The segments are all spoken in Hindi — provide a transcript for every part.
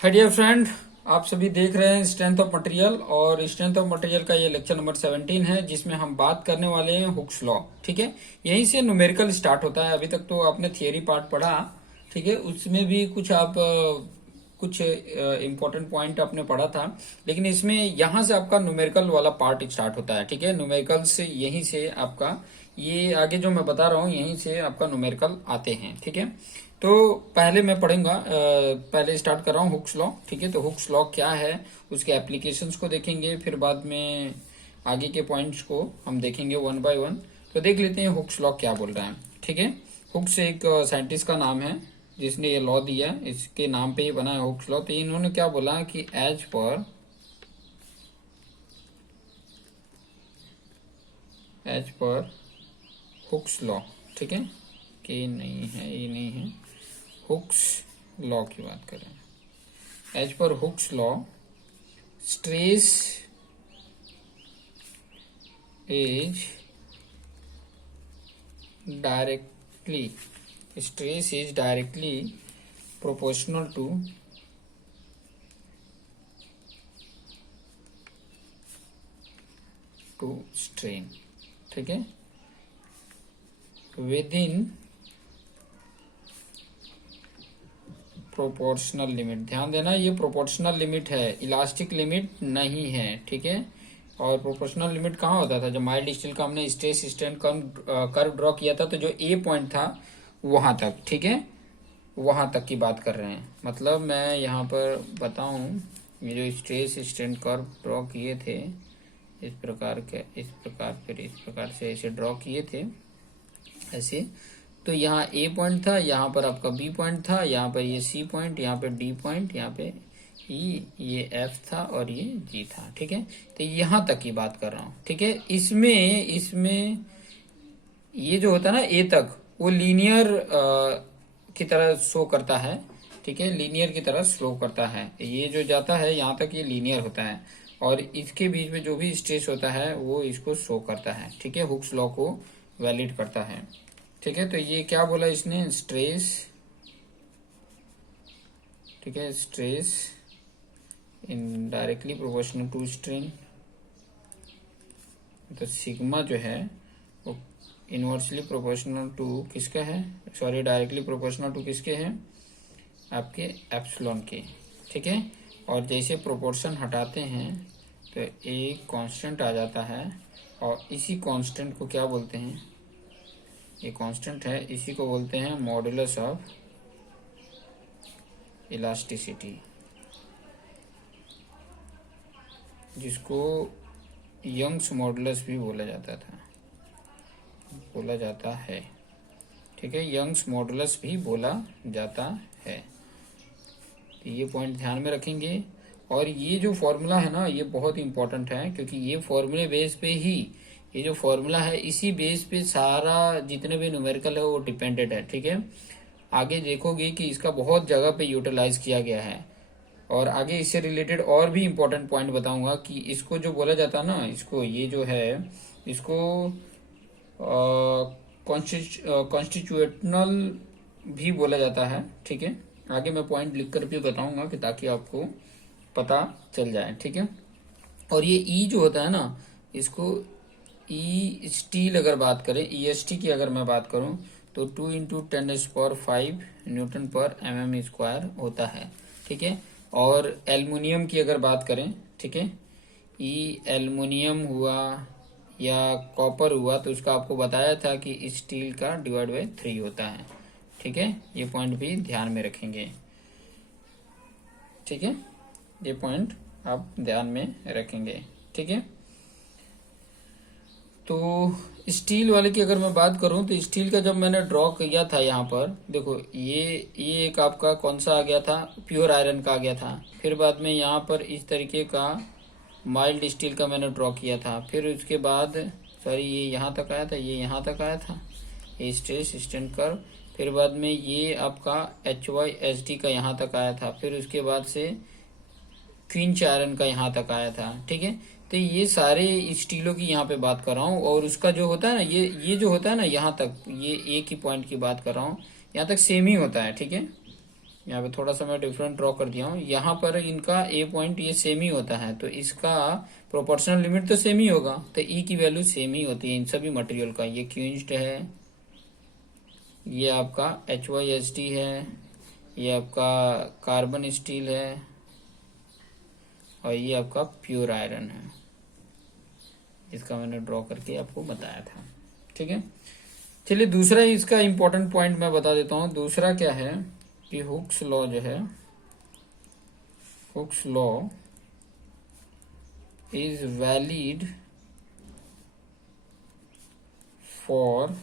हाय डियर फ्रेंड, आप सभी देख रहे हैं स्ट्रेंथ ऑफ मटेरियल। और स्ट्रेंथ ऑफ मटेरियल का ये लेक्चर नंबर 17 है, जिसमें हम बात करने वाले हैं हुक्स लॉ। ठीक है, यहीं से न्यूमेरिकल स्टार्ट होता है। अभी तक तो आपने थियरी पार्ट पढ़ा, ठीक है, उसमें भी कुछ आप कुछ इंपॉर्टेंट पॉइंट आपने पढ़ा था, लेकिन इसमें यहाँ से आपका न्यूमेरिकल वाला पार्ट स्टार्ट होता है। ठीक है, न्यूमेरिकल से यहीं से आपका ये आगे जो मैं बता रहा हूँ यहीं से आपका न्यूमेरिकल आते हैं। ठीक है, तो पहले मैं पढ़ूंगा, पहले स्टार्ट कर रहा हूँ हुक्स लॉ। ठीक है, तो हुक्स लॉ क्या है, उसके एप्लीकेशंस को देखेंगे, फिर बाद में आगे के पॉइंट्स को हम देखेंगे वन बाय वन। तो देख लेते हैं हुक्स लॉ क्या बोल रहा है। ठीक है, हुक्स एक साइंटिस्ट का नाम है जिसने ये लॉ दिया, इसके नाम पे ही बना है हुक्स लॉ। तो इन्होंने क्या बोला कि एज पर हुक्स लॉ, ठीक है, कि नहीं है, ये नहीं है, हुक्स लॉ की बात करें। एज पर Hooke's law, stress is directly proportional to strain. ठीक है, विद इन प्रोपोर्शनल लिमिट। ध्यान देना, ये प्रोपोर्शनल लिमिट है, इलास्टिक लिमिट नहीं है। ठीक है, और प्रोपोर्शनल लिमिट कहाँ होता था, जब माइल्ड स्टील का हमने स्ट्रेस स्ट्रेन कर्व ड्रॉ किया था, तो जो ए पॉइंट था वहां तक, ठीक है, वहां तक की बात कर रहे हैं। मतलब मैं यहाँ पर बताऊं, ये जो स्ट्रेस स्ट्रेन कर्व ड्रॉ किए थे इस प्रकार के, इस प्रकार, फिर इस प्रकार से ऐसे ड्रॉ किए थे ऐसे, तो यहाँ ए पॉइंट था, यहाँ पर आपका बी पॉइंट था, यहाँ पर ये सी पॉइंट, यहाँ पे डी पॉइंट, यहाँ पे ई, ये एफ था और ये जी था। ठीक है, तो यहाँ तक की बात कर रहा हूँ। ठीक है, इसमें इसमें ये जो होता है ना ए तक, वो लीनियर की तरह शो करता है। ठीक है, लीनियर की तरह स्लो करता है। ये जो जाता है यहाँ तक, ये लीनियर होता है, और इसके बीच में जो भी स्ट्रेस होता है वो इसको शो करता है। ठीक है, हुक्स लॉ को वैलिड करता है। ठीक है, तो ये क्या बोला इसने, स्ट्रेस, ठीक है, stress in directly proportional to strain. तो सिग्मा जो है वो इनवर्सली प्रोपोर्शनल टू किसका है, सॉरी, डायरेक्टली प्रोपोर्शनल टू किसके है, आपके एप्सिलॉन के। ठीक है, और जैसे प्रोपोर्शन हटाते हैं तो एक कांस्टेंट आ जाता है, और इसी कांस्टेंट को क्या बोलते हैं, ये कांस्टेंट है, इसी को बोलते हैं मॉडुलस ऑफ इलास्टिसिटी, जिसको यंग्स मॉडुलस भी बोला जाता था, बोला जाता है। ठीक है, यंग्स मॉडुलस भी बोला जाता है। तो ये पॉइंट ध्यान में रखेंगे। और ये जो फॉर्मूला है ना, ये बहुत इंपॉर्टेंट है, क्योंकि ये फॉर्मूले बेस पे ही, ये जो फॉर्मूला है इसी बेस पे सारा जितने भी न्यूमेरिकल है वो डिपेंडेंट है। ठीक है, आगे देखोगे कि इसका बहुत जगह पे यूटिलाइज किया गया है, और आगे इससे रिलेटेड और भी इंपॉर्टेंट पॉइंट बताऊंगा कि इसको जो बोला जाता है ना, इसको, ये जो है, इसको कॉन्स्टिट्यूशनल भी बोला जाता है। ठीक है, आगे मैं पॉइंट लिख कर भी बताऊंगा कि ताकि आपको पता चल जाए। ठीक है, और ये ई जो होता है ना, इसको ई स्टील अगर बात करें, ई एस टी की अगर मैं बात करूं, तो 2 × 10⁵ न्यूटन पर mm स्क्वायर होता है। ठीक है, और एल्युमिनियम की अगर बात करें, ठीक है, ई एल्युमिनियम हुआ या कॉपर हुआ, तो उसका आपको बताया था कि स्टील का डिवाइड बाय 3 होता है। ठीक है, ये पॉइंट भी ध्यान में रखेंगे। ठीक है, ये पॉइंट आप ध्यान में रखेंगे। ठीक है, तो स्टील वाले की अगर मैं बात करूं, तो स्टील का जब मैंने ड्रॉ किया था, यहाँ पर देखो, ये एक आपका कौन सा आ गया था, प्योर आयरन का आ गया था। फिर बाद में यहाँ पर इस तरीके का माइल्ड स्टील का मैंने ड्रॉ किया था। फिर उसके बाद, सॉरी, ये यहाँ तक आया था, ये यहाँ तक आया था, ये स्ट्रेस स्ट्रेन कर्व। फिर बाद में ये आपका HYSD का यहाँ तक आया था। फिर उसके बाद से क्विंच आयरन का यहाँ तक आया था। ठीक है, तो ये सारे स्टीलों की यहाँ पे बात कर रहा हूँ, और उसका जो होता है ना, ये जो होता है ना, यहाँ तक, ये एक ही पॉइंट की बात कर रहा हूँ, यहाँ तक सेम ही होता है। ठीक है, यहाँ पे थोड़ा सा मैं डिफरेंट ड्रॉ कर दिया हूँ। यहाँ पर इनका ए पॉइंट ये सेम ही होता है, तो इसका प्रोपोर्शनल लिमिट तो सेम ही होगा, तो ई की वैल्यू सेम ही होती है इन सभी मटेरियल का। ये क्यूइंस्ड है, ये आपका HYSD है, ये आपका कार्बन स्टील है, और ये आपका प्योर आयरन है। इसका मैंने ड्रॉ करके आपको बताया था, ठीक है। चलिए दूसरा इसका इंपॉर्टेंट पॉइंट मैं बता देता हूँ। दूसरा क्या है कि हुक्स लॉ जो है, Hooke's law is valid for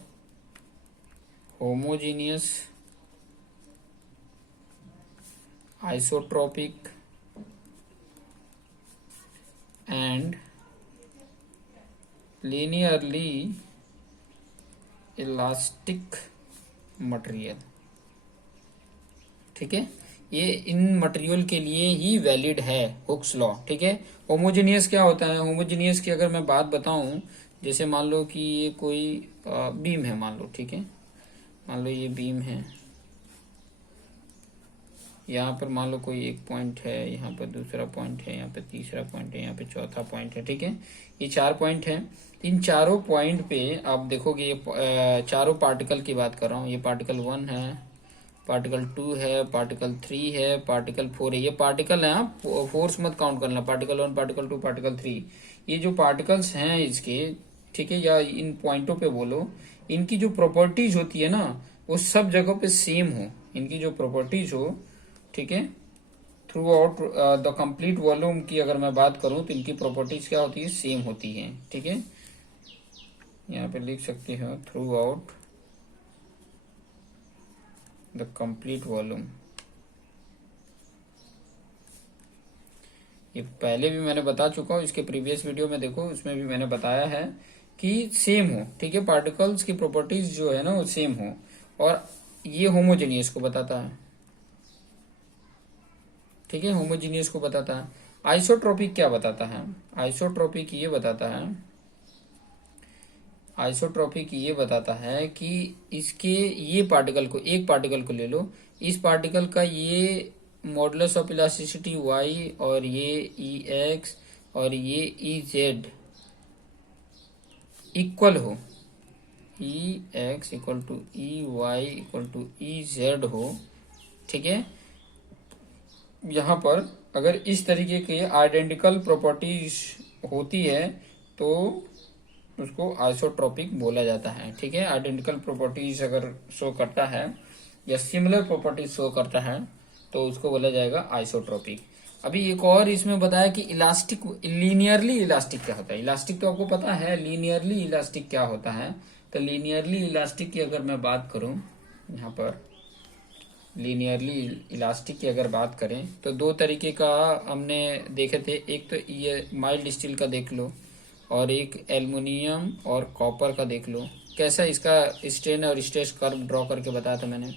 homogeneous isotropic and linearly elastic material, ठीक है। ये इन मटेरियल के लिए ही वैलिड है हुक्स लॉ, ठीक है। होमोजेनियस क्या होता है? होमोजेनियस की अगर मैं बात बताऊं, जैसे मान लो कि ये कोई बीम है, मान लो, ठीक है, मान लो ये बीम है, यहाँ पर मान लो कोई एक पॉइंट है, यहाँ पर दूसरा पॉइंट है, यहाँ पे तीसरा पॉइंट है, यहाँ पे चौथा पॉइंट है, ठीक है। ये 4 पॉइंट है। इन चारों पॉइंट पे आप देखोगे ये चारों पार्टिकल की बात कर रहा हूँ। ये पार्टिकल 1 है, पार्टिकल 2 है, पार्टिकल 3 है, पार्टिकल 4 है। ये पार्टिकल है, आप फोर्स मत काउंट करना। पार्टिकल 1, पार्टिकल 2, पार्टिकल 3, ये जो पार्टिकल्स हैं इसके, ठीक है, या इन पॉइंटों पे बोलो, इनकी जो प्रॉपर्टीज होती है ना, वो सब जगहों पे सेम हो। इनकी जो प्रॉपर्टीज हो, ठीक है, through out the complete volume की अगर मैं बात करूं तो इनकी प्रॉपर्टीज क्या होती है? सेम होती है, ठीक है। यहाँ पे लिख सकते हो through out the complete volume. ये पहले भी मैंने बता चुका हूं, इसके प्रीवियस वीडियो में देखो, उसमें भी मैंने बताया है कि सेम हो, ठीक है। पार्टिकल्स की प्रॉपर्टीज जो है ना वो सेम हो, और ये होमोजेनियस को बताता है, ठीक है, होमोजीनियस को बताता है। आइसोट्रोपिक क्या बताता है? आइसोट्रोपिक ये बताता है, आइसोट्रोपिक ये बताता है कि इसके ये पार्टिकल को, एक पार्टिकल को ले लो, इस पार्टिकल का ये मॉडुलस ऑफ इलास्टिसिटी y, और ये Ex और ये Ez इक्वल हो, Ex equal to Ey equal to Ez हो, ठीक है। यहाँ पर अगर इस तरीके के आइडेंटिकल प्रॉपर्टीज होती है तो उसको आइसोट्रोपिक बोला जाता है, ठीक है। आइडेंटिकल प्रॉपर्टीज अगर शो करता है या सिमिलर प्रॉपर्टीज शो करता है तो उसको बोला जाएगा आइसोट्रोपिक। अभी एक और इसमें बताया कि इलास्टिक, लीनियरली इलास्टिक क्या होता है। इलास्टिक तो आपको पता है, लीनियरली इलास्टिक क्या होता है। तो लीनियरली इलास्टिक की अगर मैं बात करूं, यहाँ पर लीनियरली इलास्टिक की अगर बात करें तो 2 तरीके का हमने देखे थे। एक तो ये माइल्ड स्टील का देख लो, और एक एल्युमिनियम और कॉपर का देख लो। कैसा इसका स्ट्रेन और स्ट्रेस कर्व ड्रॉ करके बताया था मैंने।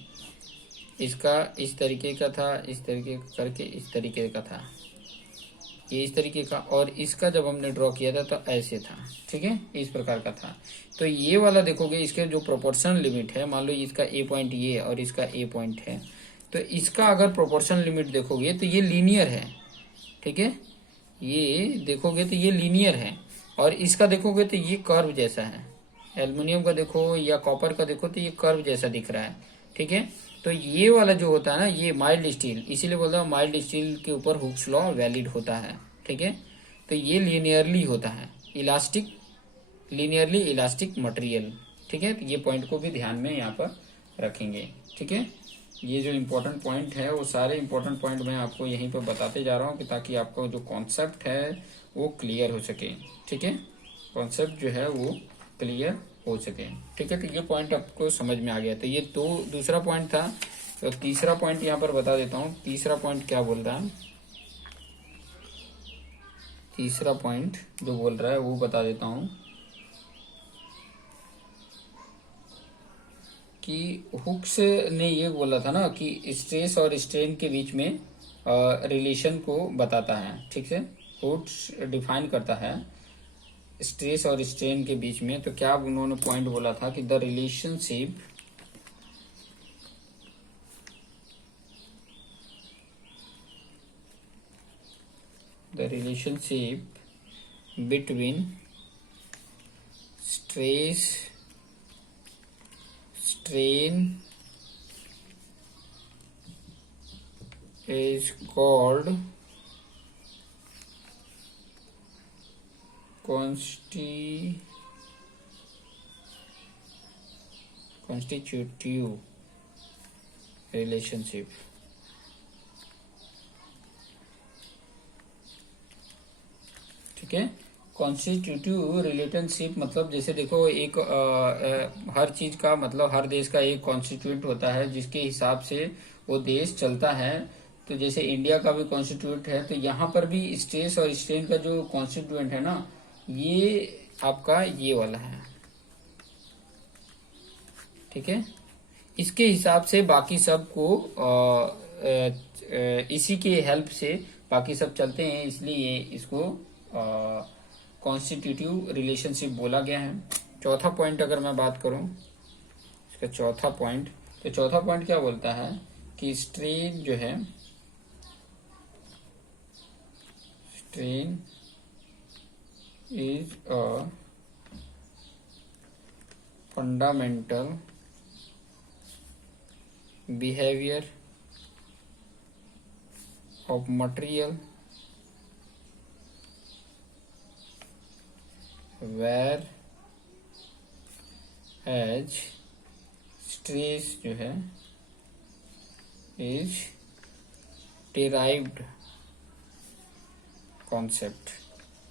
इसका इस तरीके का था, इस तरीके करके इस तरीके का था, ये इस तरीके का, और इसका जब हमने ड्रॉ किया था तो ऐसे था, ठीक है, इस प्रकार का था। तो ये वाला देखोगे, इसके जो प्रोपोर्शनल लिमिट है, मान लो इसका ए पॉइंट ये और इसका ए पॉइंट है, तो इसका अगर प्रोपोर्शनल लिमिट देखोगे तो ये लीनियर है, ठीक है। ये देखोगे तो ये लीनियर है, और इसका देखोगे तो ये कर्व जैसा है। एल्युमिनियम का देखो या कॉपर का देखो तो ये कर्व जैसा दिख रहा है, ठीक है। तो ये वाला जो होता है ना, ये माइल्ड स्टील, इसीलिए बोलता हूँ माइल्ड स्टील के ऊपर हुक्स लॉ वैलिड होता है, ठीक है। तो ये लीनियरली होता है, इलास्टिक, लीनियरली इलास्टिक मटेरियल, ठीक है। तो ये पॉइंट को भी ध्यान में यहाँ पर रखेंगे, ठीक है। ये जो इम्पोर्टेंट पॉइंट है वो सारे इम्पोर्टेंट पॉइंट मैं आपको यहीं पर बताते जा रहा हूँ कि ताकि आपका जो कॉन्सेप्ट है वो क्लियर हो सके, ठीक है। कॉन्सेप्ट जो है वो क्लियर हो सके, ठीक है। तो ये पॉइंट आपको समझ में आ गया। तो ये तो दूसरा पॉइंट था। तो तीसरा पॉइंट यहाँ पर बता देता हूँ। तीसरा पॉइंट क्या बोल रहा है, तीसरा पॉइंट जो बोल रहा है वो बता देता हूँ कि हुक्स ने ये बोला था ना कि स्ट्रेस और स्ट्रेन के बीच में रिलेशन को बताता है, ठीक है। हुक्स डिफाइन करता है स्ट्रेस और स्ट्रेन के बीच में। तो क्या उन्होंने पॉइंट बोला था कि the relationship the relationship between stress, strain is called constitutive relationship. ठीक है, कॉन्स्टिट्यूटिव रिलेशनशिप मतलब जैसे देखो एक हर चीज का मतलब हर देश का एक कॉन्स्टिट्यूट होता है जिसके हिसाब से वो देश चलता है। तो जैसे इंडिया का भी कॉन्स्टिट्यूट है, तो यहाँ पर भी स्ट्रेस और स्ट्रेन का जो कॉन्स्टिट्यूएंट है ना, ये आपका ये वाला है। ठीक है, इसके हिसाब से बाकी सब को इसी के हेल्प से बाकी सब चलते हैं, इसलिए इसको कॉन्स्टिट्यूटिव रिलेशनशिप बोला गया है। चौथा पॉइंट अगर मैं बात करूं इसका चौथा पॉइंट, तो चौथा पॉइंट क्या बोलता है कि स्ट्रेन जो है, strain is a fundamental behavior of material where as stress जो है is derived concept,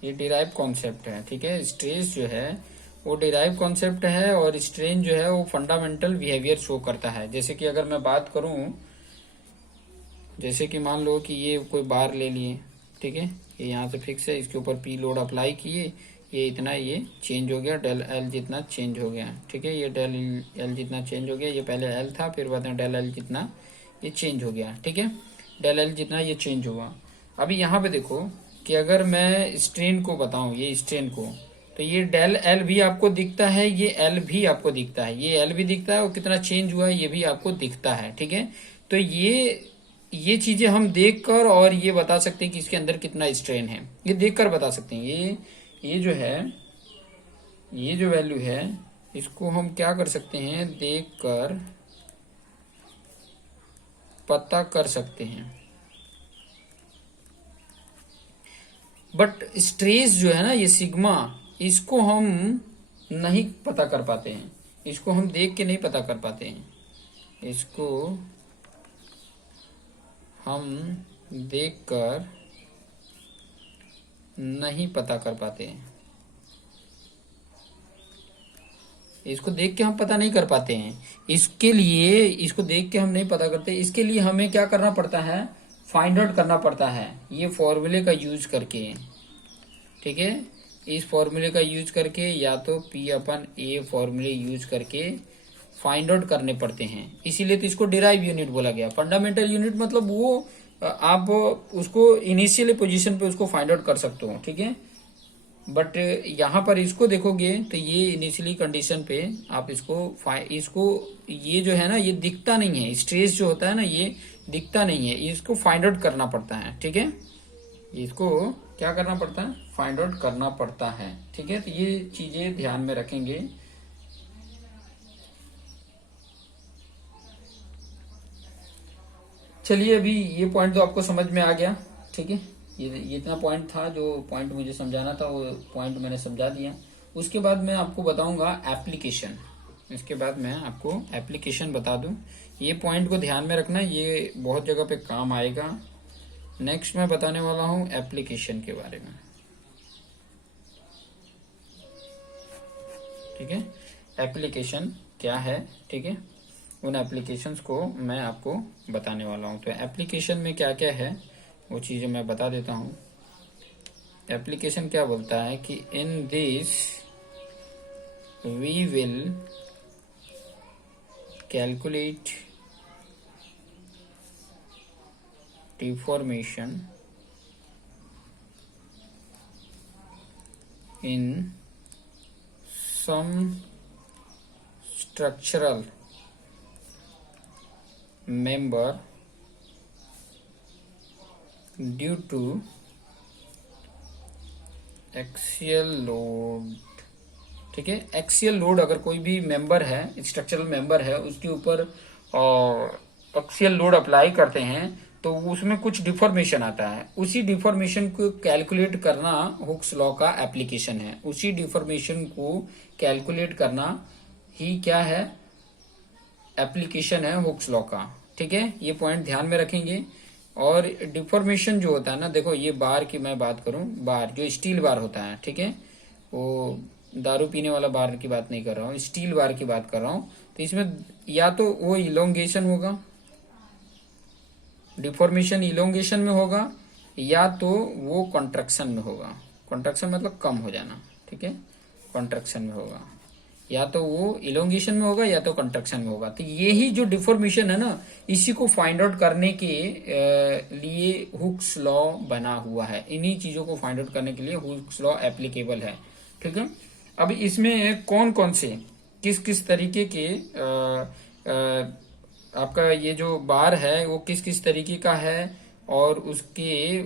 ये डिराइव कॉन्सेप्ट है। ठीक है, स्ट्रेस जो है वो डिराइव कॉन्सेप्ट है और स्ट्रेन जो है वो फंडामेंटल बिहेवियर शो करता है। जैसे कि अगर मैं बात करूं, जैसे कि मान लो कि ये कोई बार ले लिए, ठीक है, ये यहाँ से फिक्स है, इसके ऊपर पी लोड अप्लाई किए, ये इतना ये चेंज हो गया, डेल एल जितना चेंज हो गया। ठीक है, ये डेल एल जितना चेंज हो गया, ये पहले एल था, फिर बाद में डेल एल जितना ये चेंज हो गया। ठीक है, डेल एल जितना ये चेंज हुआ। अभी यहाँ पे देखो कि अगर मैं स्ट्रेन को बताऊं, ये स्ट्रेन को, तो ये डेल एल भी आपको दिखता है, ये एल भी आपको दिखता है, ये एल भी दिखता है और कितना चेंज हुआ है ये भी आपको दिखता है। ठीक है, तो ये चीजें हम देखकर और ये बता सकते हैं कि इसके अंदर कितना स्ट्रेन है, ये देखकर बता सकते हैं। ये जो है, ये जो वैल्यू है, इसको हम क्या कर सकते हैं, देखकर पता कर सकते हैं। बट स्ट्रेस जो है ना, ये सिग्मा, इसको हम नहीं पता कर पाते हैं, इसको हम देख के नहीं पता कर पाते हैं, इसको हम देखकर नहीं पता कर पाते हैं, इसको देख के हम पता नहीं कर पाते हैं। इसके लिए इसको देख के हम नहीं पता करते, इसके लिए हमें क्या करना पड़ता है, फाइंड आउट करना पड़ता है ये फॉर्मूले का यूज करके। ठीक है, इस फॉर्मूले का यूज करके या तो P/A फॉर्मूले यूज करके फाइंड आउट करने पड़ते हैं। इसीलिए तो इसको डिराइव यूनिट बोला गया। फंडामेंटल यूनिट मतलब वो आप उसको इनिशियल पोजीशन पे उसको फाइंड आउट कर सकते हो। ठीक है, बट यहाँ पर इसको देखोगे तो ये इनिशियली कंडीशन पे आप इसको ये जो है ना, ये दिखता नहीं है, स्ट्रेस जो होता है ना ये दिखता नहीं है, इसको फाइंड आउट करना पड़ता है। ठीक है, इसको क्या करना पड़ता है, फाइंड आउट करना पड़ता है। ठीक है, तो ये चीजें ध्यान में रखेंगे। चलिए, अभी ये पॉइंट तो आपको समझ में आ गया। ठीक है, ये इतना पॉइंट था, जो पॉइंट मुझे समझाना था वो पॉइंट मैंने समझा दिया। उसके बाद मैं आपको बताऊंगा एप्लीकेशन, इसके बाद मैं आपको एप्लीकेशन बता दूं। ये पॉइंट को ध्यान में रखना, ये बहुत जगह पे काम आएगा। नेक्स्ट मैं बताने वाला हूं एप्लीकेशन के बारे में। ठीक है, एप्लीकेशन क्या है, ठीक है, उन एप्लीकेशंस को मैं आपको बताने वाला हूं। तो एप्लीकेशन में क्या क्या है वो चीजें मैं बता देता हूं। एप्लीकेशन क्या बोलता है कि in this we will calculate deformation in some structural member due to axial load, ठीक है। एक्सियल लोड अगर कोई भी मेंबर है, स्ट्रक्चरल मेंबर है, उसके ऊपर एक्सियल लोड अप्लाई करते हैं तो उसमें कुछ डिफॉर्मेशन आता है। उसी डिफॉर्मेशन को कैलकुलेट करना हुक्स लॉ का एप्लीकेशन है। उसी डिफॉर्मेशन को कैलकुलेट करना ही क्या है, एप्लीकेशन है हुक्स लॉ का, ठीक है। ये पॉइंट ध्यान में रखेंगे। और डिफॉर्मेशन जो होता है ना, देखो ये बार की मैं बात करूं, बार जो स्टील बार होता है, ठीक है, वो दारू पीने वाला बार की बात नहीं कर रहा हूँ, स्टील बार की बात कर रहा हूँ। तो इसमें या तो वो इलोंगेशन होगा, डिफॉर्मेशन इलोंगेशन में होगा, या तो वो कॉन्ट्रैक्शन में होगा। कॉन्ट्रैक्शन मतलब कम हो जाना, ठीक है, कॉन्ट्रैक्शन में होगा, या तो वो इलोंगेशन में होगा या तो कंट्रक्शन में होगा। तो यही जो डिफॉर्मेशन है ना, इसी को फाइंड आउट करने के लिए हुक्स लॉ बना हुआ है। इन्हीं चीजों को फाइंड आउट करने के लिए हुक्स लॉ एप्लीकेबल है, ठीक है। अब इसमें कौन कौन से किस किस तरीके के आपका ये जो बार है वो किस किस तरीके का है, और उसके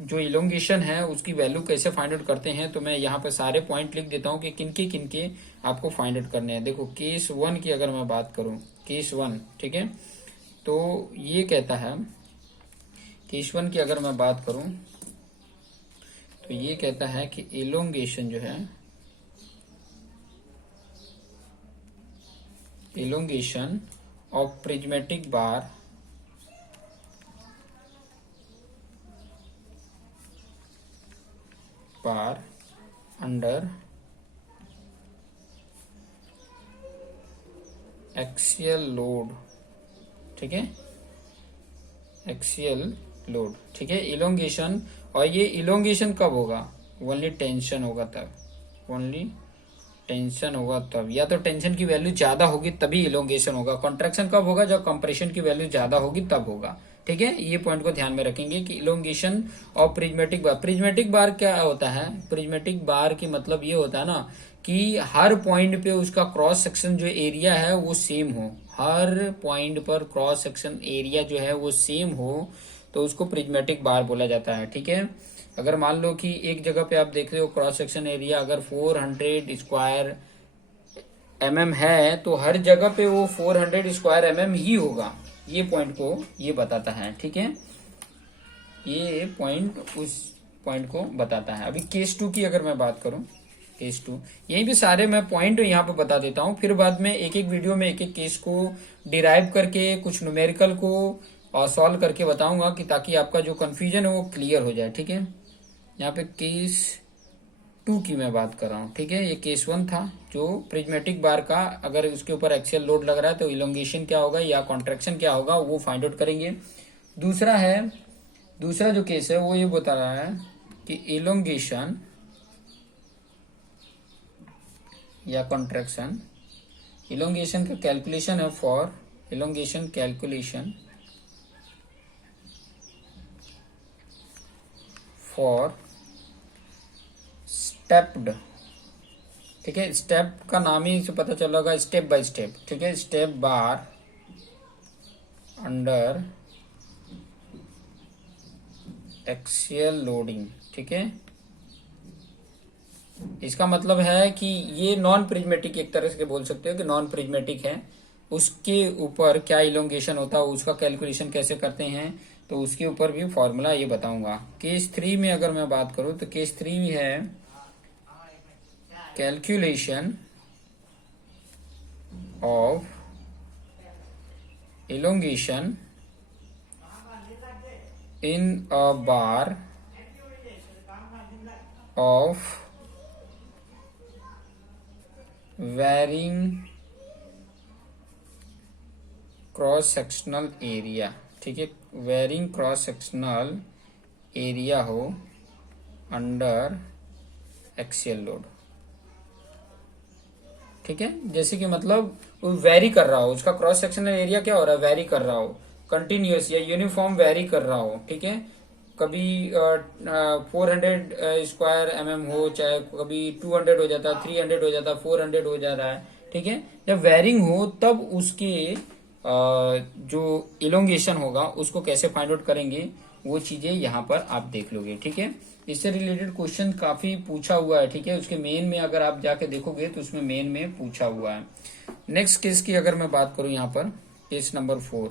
जो इलोंगेशन है उसकी वैल्यू कैसे फाइंड आउट करते हैं, तो मैं यहाँ पे सारे पॉइंट लिख देता हूँ कि किनके आपको फाइंड आउट करने हैं। देखो केस 1 की अगर मैं बात करूं, केस 1, ठीक है, तो ये कहता है, केस 1 की अगर मैं बात करूं तो ये कहता है कि इलोंगेशन जो है, elongation of prismatic bar under axial load, ठीक है, एक्सियल लोड, ठीक है, इलोंगेशन। और ये इलोंगेशन कब होगा, ओनली टेंशन होगा तब, ओनली टेंशन होगा तब, या तो टेंशन की वैल्यू ज्यादा होगी तभी इलोंगेशन होगा। कॉन्ट्रैक्शन कब होगा, जब कंप्रेशन की वैल्यू ज्यादा होगी तब होगा, ठीक है। ये पॉइंट को ध्यान में रखेंगे कि इलोंगेशन और प्रिज्मेटिक बार। प्रिज्मेटिक बार क्या होता है, प्रिज्मेटिक बार की मतलब ये होता है ना कि हर पॉइंट पे उसका क्रॉस सेक्शन जो एरिया है वो सेम हो, हर पॉइंट पर क्रॉस सेक्शन एरिया जो है वो सेम हो, तो उसको प्रिज्मेटिक बार बोला जाता है, ठीक है। अगर मान लो कि एक जगह पे आप देख रहे हो क्रॉस सेक्शन एरिया अगर 400 स्क्वायर mm है, तो हर जगह पे वो 400 स्क्वायर mm ही होगा। ये पॉइंट को ये बताता है, ठीक है, ये पॉइंट उस पॉइंट को बताता है। अभी केस 2 की अगर मैं बात करूं, केस 2, यही भी सारे मैं पॉइंट यहाँ पे बता देता हूँ, फिर बाद में एक एक वीडियो में एक एक केस को डिराइव करके कुछ न्यूमेरिकल को और सॉल्व करके बताऊंगा कि ताकि आपका जो कंफ्यूजन है वो क्लियर हो जाए, ठीक है। यहाँ पे केस 2 की मैं बात कर रहा हूँ, ठीक है। ये केस 1 था जो प्रिज्मेटिक बार का अगर उसके ऊपर एक्सियल लोड लग रहा है तो इलोंगेशन क्या होगा या कॉन्ट्रैक्शन क्या होगा वो फाइंड आउट करेंगे। दूसरा है, दूसरा जो केस है वो ये बता रहा है कि इलोंगेशन या कॉन्ट्रैक्शन, इलोंगेशन का कैलकुलेशन है for elongation calculation for stepped, ठीक है। स्टेप का नाम ही से पता चल रहा, स्टेप बाय स्टेप, ठीक है, स्टेप बार अंडर एक्सियल लोडिंग, ठीक है। इसका मतलब है कि ये नॉन प्रिज्मेटिक, एक तरह से बोल सकते हो कि नॉन प्रिज्मेटिक है। उसके ऊपर क्या इलोंगेशन होता है उसका कैलकुलेशन कैसे करते हैं, तो उसके ऊपर भी फॉर्मूला ये बताऊंगा। केस 3 में अगर मैं बात करूं तो केस 3 में है calculation of elongation in a bar of varying cross sectional area, ठीक है, वेरिंग क्रॉस सेक्शनल एरिया हो अंडर एक्सियल लोड, ठीक है। जैसे कि मतलब वो वेरी कर रहा हो, उसका क्रॉस सेक्शनल एरिया क्या हो रहा है, वेरी कर रहा हो, कंटिन्यूअस या यूनिफॉर्म वेरी कर रहा हो, ठीक है। कभी 400 स्क्वायर mm हो, चाहे कभी 200 हो जाता, 300 हो जाता, 400 हो जा रहा है, ठीक है। जब वेरिंग हो तब उसके जो इलोंगेशन होगा उसको कैसे फाइंड आउट करेंगे वो चीजें यहाँ पर आप देख लोगे। ठीक है, इससे रिलेटेड क्वेश्चन काफी पूछा हुआ है। ठीक है, उसके मेन में अगर आप जाके देखोगे तो उसमें मेन में पूछा हुआ है। नेक्स्ट केस की अगर मैं बात करूं यहाँ पर, केस नंबर 4,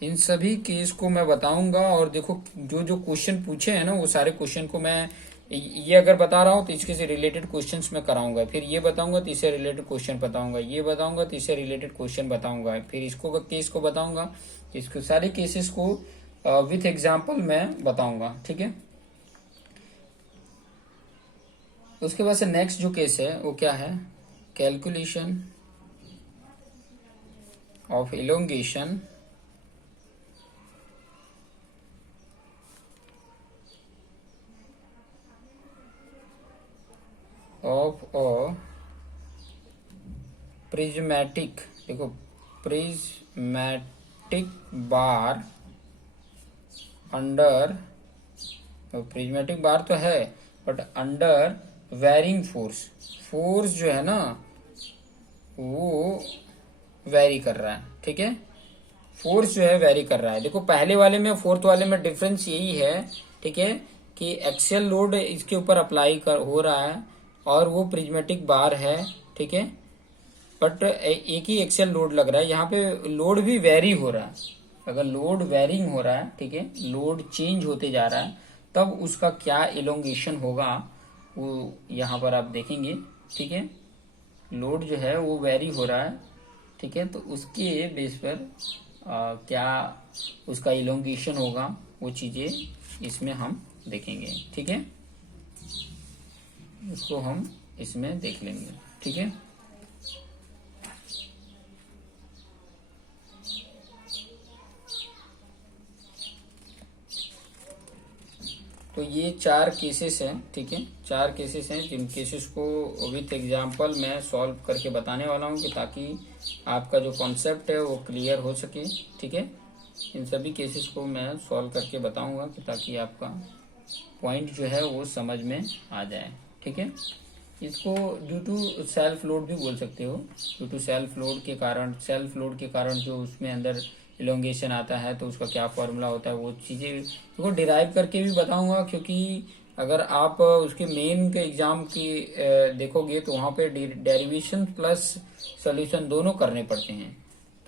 इन सभी केस को मैं बताऊंगा। और देखो जो जो क्वेश्चन पूछे हैं ना वो सारे क्वेश्चन को मैं ये अगर बता रहा हूं तो इसके से रिलेटेड क्वेश्चंस मैं कराऊंगा, फिर ये बताऊंगा तो इससे रिलेटेड क्वेश्चन बताऊंगा, ये बताऊंगा तो इससे रिलेटेड क्वेश्चन बताऊंगा, फिर इसको केस को बताऊंगा, इसको सारे केसेस को विथ एग्जाम्पल मैं बताऊंगा। ठीक है, उसके बाद से नेक्स्ट जो केस है वो क्या है, calculation of elongation of a prismatic, देखो prismatic bar under, prismatic bar तो है but under varying force, force जो है ना वो वेरी कर रहा है। ठीक है, फोर्स जो है वेरी कर रहा है। देखो पहले वाले में फोर्थ वाले में डिफरेंस यही है, ठीक है, कि एक्सियल लोड इसके ऊपर अप्लाई हो रहा है और वो प्रिज्मेटिक बार है। ठीक है, बट एक ही एक्सियल लोड लग रहा है, यहाँ पे लोड भी वेरी हो रहा है। अगर लोड वेरिंग हो रहा है, ठीक है, लोड चेंज होते जा रहा है, तब उसका क्या इलोंगेशन होगा वो यहाँ पर आप देखेंगे। ठीक है, लोड जो है वो वेरी हो रहा है, ठीक है, तो उसके बेस पर क्या उसका इलोंगेशन होगा वो चीजें इसमें हम देखेंगे। ठीक है, इसको हम इसमें देख लेंगे। ठीक है, तो ये 4 केसेस हैं। ठीक है, 4 केसेस हैं जिन केसेस को विथ एग्जांपल मैं सॉल्व करके बताने वाला हूं कि ताकि आपका जो कॉन्सेप्ट है वो क्लियर हो सके। ठीक है, इन सभी केसेस को मैं सॉल्व करके बताऊंगा कि ताकि आपका पॉइंट जो है वो समझ में आ जाए। ठीक है, इसको ड्यू टू सेल्फ लोड भी बोल सकते हो। ड्यू टू सेल्फ लोड के कारण जो उसमें अंदर इलोंगेशन आता है तो उसका क्या फॉर्मूला होता है वो चीजें को डिराइव करके भी बताऊंगा। क्योंकि अगर आप उसके मेन के एग्जाम की देखोगे तो वहां पे डेरिवेशन प्लस सोल्यूशन दोनों करने पड़ते हैं,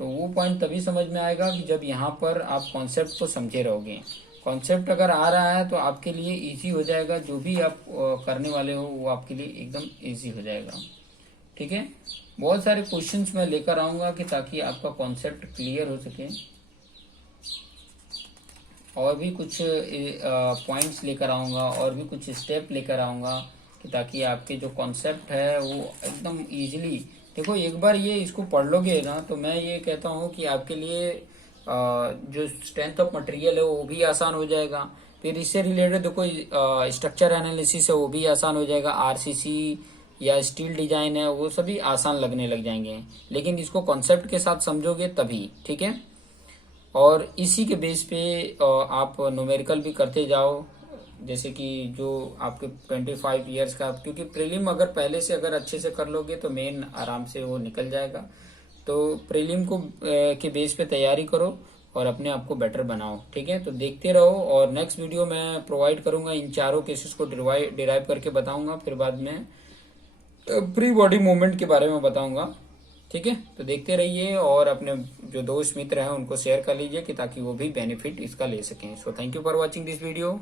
तो वो पॉइंट तभी समझ में आएगा कि जब यहाँ पर आप कॉन्सेप्ट को समझे रहोगे। कॉन्सेप्ट अगर आ रहा है तो आपके लिए इजी हो जाएगा, जो भी आप करने वाले हो वो आपके लिए एकदम इजी हो जाएगा। ठीक है, बहुत सारे क्वेश्चंस मैं लेकर आऊंगा कि ताकि आपका कॉन्सेप्ट क्लियर हो सके, और भी कुछ पॉइंट्स लेकर आऊंगा और भी कुछ स्टेप लेकर आऊंगा कि ताकि आपके जो कॉन्सेप्ट है वो एकदम इजीली, देखो एक बार ये इसको पढ़ लोगे ना तो मैं ये कहता हूँ कि आपके लिए जो स्ट्रेंथ ऑफ मटेरियल है वो भी आसान हो जाएगा। फिर इससे रिलेटेड देखो स्ट्रक्चर एनालिसिस है वो भी आसान हो जाएगा, आरसीसी या स्टील डिजाइन है वो सभी आसान लगने लग जाएंगे, लेकिन इसको कॉन्सेप्ट के साथ समझोगे तभी। ठीक है, और इसी के बेस पे आप न्यूमेरिकल भी करते जाओ, जैसे कि जो आपके 25 इयर्स का, क्योंकि प्रीलिम अगर पहले से अगर अच्छे से कर लोगे तो मेन आराम से वो निकल जाएगा। तो प्रीलिम को के बेस पे तैयारी करो और अपने आप को बेटर बनाओ। ठीक है, तो देखते रहो और नेक्स्ट वीडियो मैं प्रोवाइड करूंगा, इन चारों केसेस को डिराइव करके बताऊंगा, फिर बाद में फ्री बॉडी मूवमेंट के बारे में बताऊंगा। ठीक है, तो देखते रहिए और अपने जो दोस्त मित्र हैं उनको शेयर कर लीजिए कि ताकि वो भी बेनिफिट इसका ले सकें। So thank you for watching this video.